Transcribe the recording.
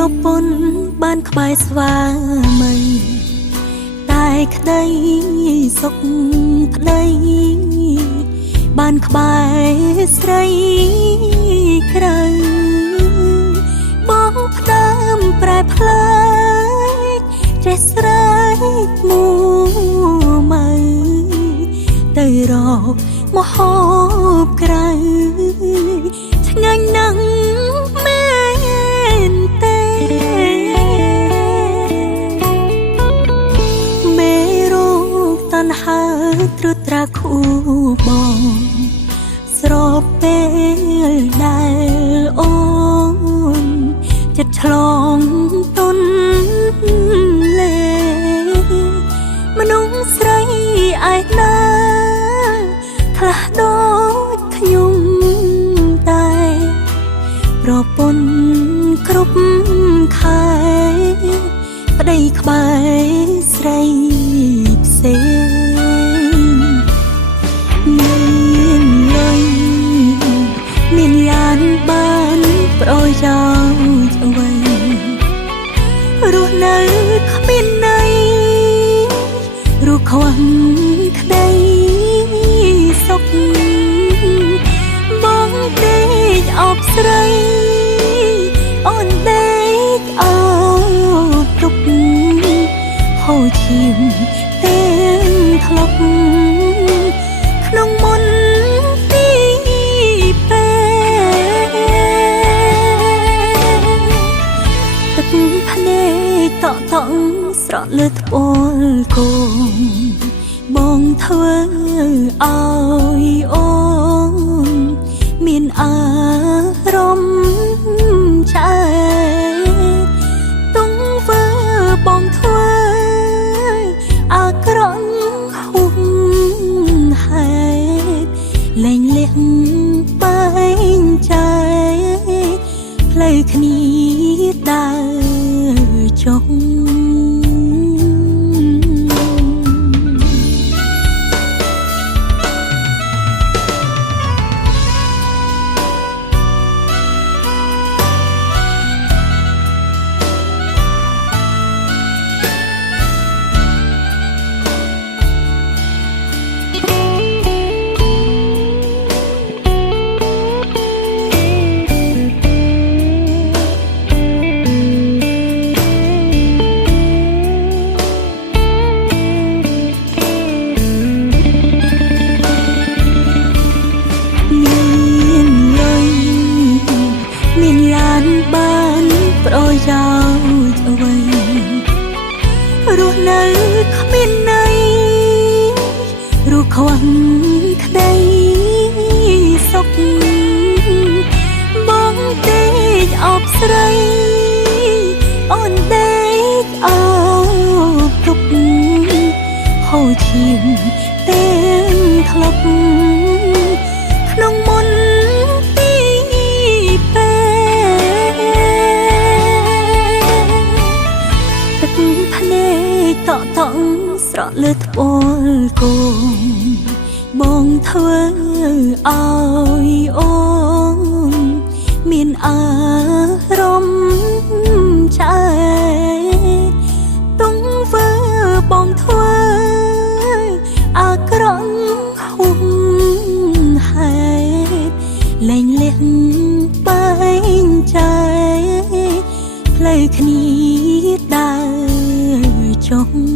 ប្រពន្ធបានក្បែរស្វាមីតែក្តីសុខប្តីបានក្បែរស្រីក្រៅបងផ្ដើមប្រែផ្លែកចេះស្រែកមួម៉ៅទៅរកមហូបក្រៅឆ្ងាញ់ណាស់មែនទេមេរោគតណ្ហាត្រួតត្រាខួរបងស្របពេលដែលអូនចិត្តឆ្លងទុនលេមនុស្សស្រីឯណាខ្លះដូចខ្ញុំតែប្រពន្ធគ្រប់ខែប្តីក្បែរស្រីផ្សេងមានលុយមានឡានបានប្រយោជន៍អ្វីរស់នៅគ្មានន័យរស់ខ្វះក្តីសុខបងដេកអបស្រីអូនដេកអបទុកហូរឈាមទាំងធ្លុកក្នុងមុនទីពេលទឹកភ្នែកតក់ស្រក់លើត្បូងគោបងធ្វើឲ្យអូនមានអារម្មណ៍ឆ្អែតទុំធ្វើបងធ្វើអាក្រក់ហួសហេតុលែងលះបែងចែកផ្លូវគ្នាដើរចុះប្រយោជន៍អ្វីរស់នៅគ្មានន័យរស់ខ្វះក្តីសុខបងដេកអបស្រីអូនដេកអបទុកហូរឈាមទាំងធ្លុកក្នុងមុនទីពេលភ្នែកតក់ស្រក់លើត្បូងគោបងធ្វើឲ្យអូនមានអារម្មណ៍ឆ្អែតទុំធ្វើបងធ្វើអាក្រក់ហួសហេតុលែងលះបែងចែកផ្លូវគ្នាដើរចុះ